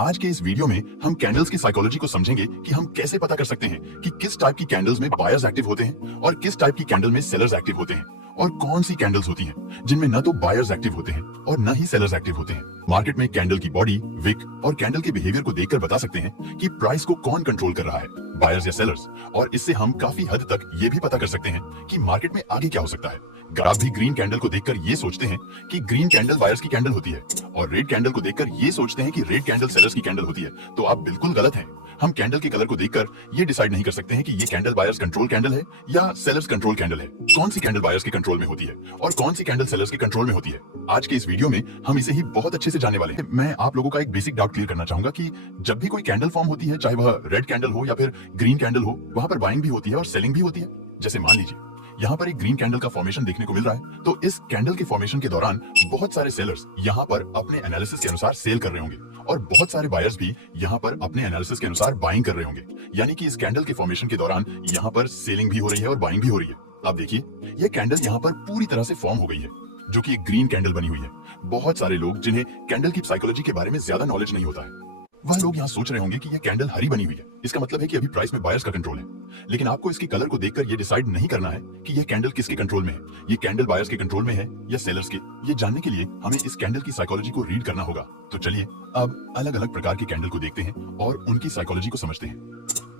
आज के इस वीडियो में हम कैंडल्स की साइकोलॉजी को समझेंगे कि हम कैसे पता कर सकते हैं कि किस टाइप की कैंडल्स में बायर्स एक्टिव होते हैं और किस टाइप की कैंडल में सेलर्स एक्टिव होते हैं, और कौन सी कैंडल्स होती हैं जिनमें न तो बायर्स एक्टिव होते हैं और न ही सेलर्स एक्टिव होते हैं। मार्केट में कैंडल की बॉडी, विक और कैंडल के बिहेवियर को देखकर बता सकते हैं कि प्राइस को कौन कंट्रोल कर रहा है, बायर्स या सेलर्स, और इससे हम काफी हद तक ये भी पता कर सकते हैं कि मार्केट में आगे क्या हो सकता है। आप भी ग्रीन कैंडल को देखकर ये सोचते हैं कि ग्रीन कैंडल बायर्स की कैंडल होती है और रेड कैंडल को देखकर ये सोचते हैं कि रेड कैंडल सेलर्स की कैंडल होती है, तो आप बिल्कुल गलत हैं। हम कैंडल के कलर को देखकर ये डिसाइड नहीं कर सकते हैं कि ये कैंडल बायर्स कंट्रोल कैंडल है या सेलर्स कंट्रोल कैंडल है। कौन सी कैंडल बायर्स के कंट्रोल में होती है और कौन सी कैंडल सेलर्स के कंट्रोल में होती है, आज के इस वीडियो में हम इसे ही बहुत अच्छे से जानने वाले हैं। मैं आप लोगों का एक बेसिक डाउट क्लियर करना चाहूंगा कि जब भी कोई कैंडल फॉर्म होती है, चाहे वह रेड कैंडल हो या फिर ग्रीन कैंडल हो, वहां पर बाइंग भी होती है और सेलिंग भी होती है। जैसे मान लीजिए यहाँ पर एक ग्रीन कैंडल का फॉर्मेशन देखने को मिल रहा है, तो इस कैंडल के फॉर्मेशन के दौरान बहुत सारे सेलर्स यहाँ पर अपने एनालिसिस के अनुसार सेल कर रहे होंगे और बहुत सारे बायर्स भी यहाँ पर अपने एनालिसिस के अनुसार बाइंग कर रहे होंगे। यानी कि इस कैंडल के फॉर्मेशन के दौरान यहाँ पर सेलिंग भी हो रही है और बाइंग भी हो रही है। आप देखिए यह कैंडल यहाँ पर पूरी तरह से फॉर्म हो गई है, जो कि एक ग्रीन कैंडल बनी हुई है। बहुत सारे लोग जिन्हें कैंडल की साइकोलॉजी के बारे में ज्यादा नॉलेज नहीं होता है, वह लोग यहाँ सोच रहे होंगे कि यह कैंडल हरी बनी हुई है, इसका मतलब है कि अभी प्राइस में बायर्स का कंट्रोल है। लेकिन आपको इसके कलर को देखकर यह डिसाइड नहीं करना है कि यह कैंडल किसके कंट्रोल में है, ये कैंडल बायर्स के कंट्रोल में है या सेलर्स के। ये जानने के लिए हमें इस कैंडल की साइकोलॉजी को रीड करना होगा। तो चलिए अब अलग अलग प्रकार के कैंडल को देखते हैं और उनकी साइकोलॉजी को समझते हैं।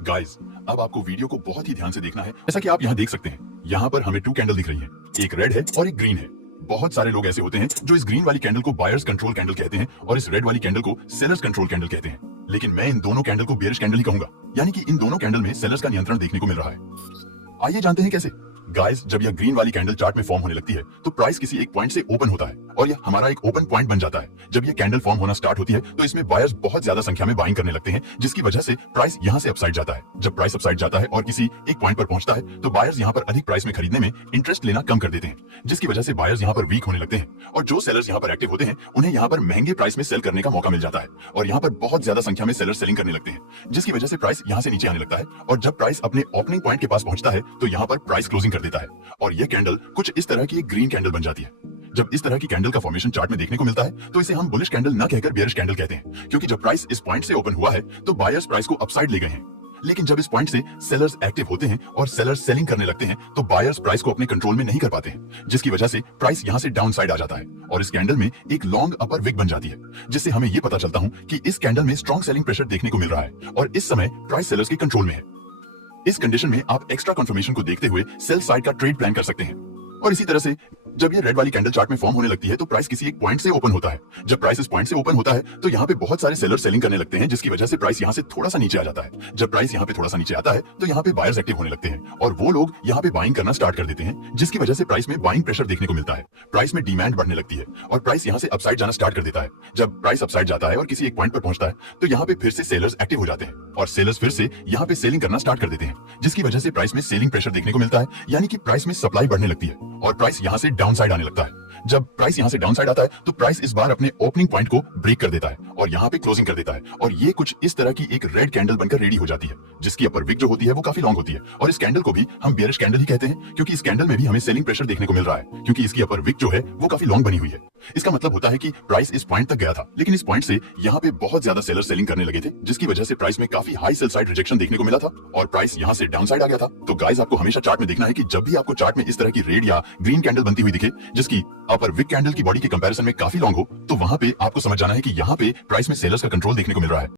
गाइस, अब आपको वीडियो को बहुत ही ध्यान से देखना है। जैसा कि आप यहाँ देख सकते हैं, यहाँ पर हमें 2 कैंडल दिख रही है, एक रेड है और एक ग्रीन है। बहुत सारे लोग ऐसे होते हैं जो इस ग्रीन वाली कैंडल को बायर्स कंट्रोल कैंडल कहते हैं और इस रेड वाली कैंडल को सेलर्स कंट्रोल कैंडल कहते हैं। लेकिन मैं इन दोनों कैंडल को बेयरिश कैंडल ही कहूंगा, यानी कि इन दोनों कैंडल में सेलर्स का नियंत्रण देखने को मिल रहा है। आइए जानते हैं कैसे। गाइस, जब यह ग्रीन वाली कैंडल चार्ट में फॉर्म होने लगती है तो प्राइस किसी एक पॉइंट से ओपन होता है और यह हमारा एक ओपन पॉइंट बन जाता है। जब यह कैंडल फॉर्म होना स्टार्ट होती है तो इसमें बायर्स बहुत ज्यादा संख्या में बाइंग करने लगते हैं, जिसकी वजह से प्राइस यहां से अपसाइड जाता है। जब प्राइस अपसाइड जाता है और किसी एक पॉइंट पर पहुंचता है तो बायर्स यहां पर अधिक प्राइस में खरीदने में इंटरेस्ट लेना कम कर देते हैं, जिसकी वजह से बायर्स यहां पर वीक होने लगते हैं और जो सेलर्स यहां पर एक्टिव होते हैं उन्हें यहां पर महंगे प्राइस में सेल करने का मौका मिल जाता है और यहां पर बहुत ज्यादा संख्या में सेलर्स सेलिंग करने लगते हैं, जिसकी वजह से प्राइस यहां से नीचे आने लगता है और जब प्राइस अपने ओपनिंग पॉइंट के पास पहुंचता है तो यहां पर प्राइस क्लोजिंग कर देता है और यह कैंडल कुछ इस तरह की एक ग्रीन कैंडल बन जाती है। जब इस तरह की कैंडल का फॉर्मेशन चार्ट में देखने को मिलता है तो इसे हम बुलिश कैंडल न कहकर बेयरिश कैंडल कहते हैं, क्योंकि जब प्राइस इस पॉइंट से ओपन हुआ है तो बायर्स प्राइस को अपसाइड ले गए हैं। लेकिन जब इस पॉइंट से सेलर्स एक्टिव होते हैं और सेलर्स सेलिंग करने लगते हैं तो बायर्स प्राइस को अपने कंट्रोल में नहीं कर पाते हैं, जिसकी वजह से प्राइस यहां से डाउन साइड आ जाता है और इस कैंडल में एक लॉन्ग अपर विक बन जाती है, जिससे हमें यह पता चलता हूं कि इस कैंडल में स्ट्रॉन्ग सेलिंग प्रेशर देखने को मिल रहा है और इस समय प्राइस सेलर्स के कंट्रोल में है। इस कंडीशन में आप एक्स्ट्रा कंफर्मेशन को देखते हुए सेल साइड का ट्रेड प्लान कर सकते हैं। और इसी तरह से जब ये रेड वाली कैंडल चार्ट में फॉर्म होने लगती है तो प्राइस किसी एक पॉइंट से ओपन होता है। जब प्राइस इस पॉइंट से ओपन होता है तो यहाँ पे बहुत सारे सेलर सेलिंग करने लगते हैं, जिसकी वजह से प्राइस यहाँ से थोड़ा सा नीचे आ जाता है। जब प्राइस यहाँ पे थोड़ा सा नीचे आता है तो यहाँ पे बायर्स एक्टिव होने लगते हैं और वो लोग यहाँ पे बाइंग करना स्टार्ट कर देते हैं, जिसकी वजह से प्राइस में बाइंग प्रेशर देखने को मिलता है। प्राइस में डिमांड बढ़ने लगती है और प्राइस यहाँ से अपसाइड जाना स्टार्ट कर देता है। जब प्राइस अपसाइड जाता है और किसी एक पॉइंट पर पहुंचता है तो यहाँ पे फिर से सेलर्स एक्टिव हो जाते हैं और सेलर्स फिर से यहाँ पे सेलिंग करना स्टार्ट कर देते हैं, जिसकी वजह से प्राइस में सेलिंग प्रेशर देखने को मिलता है, यानी कि प्राइस में सप्लाई बढ़ने लगती है और प्राइस यहाँ से डाउन साइड आने लगता है। जब प्राइस यहां से डाउन साइड आता है तो प्राइस इस बार अपने ओपनिंग पॉइंट को ब्रेक कर देता है और यहां पे क्लोजिंग कर देता है और ये कुछ इस तरह की एक रेड कैंडल बनकर रेडी हो जाती है, जिसकी अपर विक जो होती है वो काफी लॉन्ग होती है और इस कैंडल को भी हम बेयरिश कैंडल ही कहते हैं, क्योंकि इस कैंडल में भी हमें सेलिंग प्रेशर देखने को मिल रहा है, क्योंकि इसकी अपर विक जो है वो काफी लॉन्ग बनी हुई है। इसका मतलब होता है कि प्राइस इस पॉइंट तक गया था, लेकिन इस पॉइंट से यहाँ पे बहुत ज्यादा सेलर सेलिंग करने लगे थे, जिसकी वजह से प्राइस में काफी हाई सेल साइड रिजेक्शन देखने को मिला था और प्राइस यहाँ से डाउन साइड आ गया था। तो गाइस, आपको हमेशा चार्ट में देखना है कि जब भी आपको चार्ट में इस तरह की रेड या ग्रीन कैंडल बनती हुई दिखे जिसकी अपर विक कैंडल की बॉडी के कंपैरिजन में काफी लॉन्ग हो, तो वहां पे आपको समझ जाना है कि यहाँ पे प्राइस में सेलर्स का कंट्रोल देखने को मिल रहा है।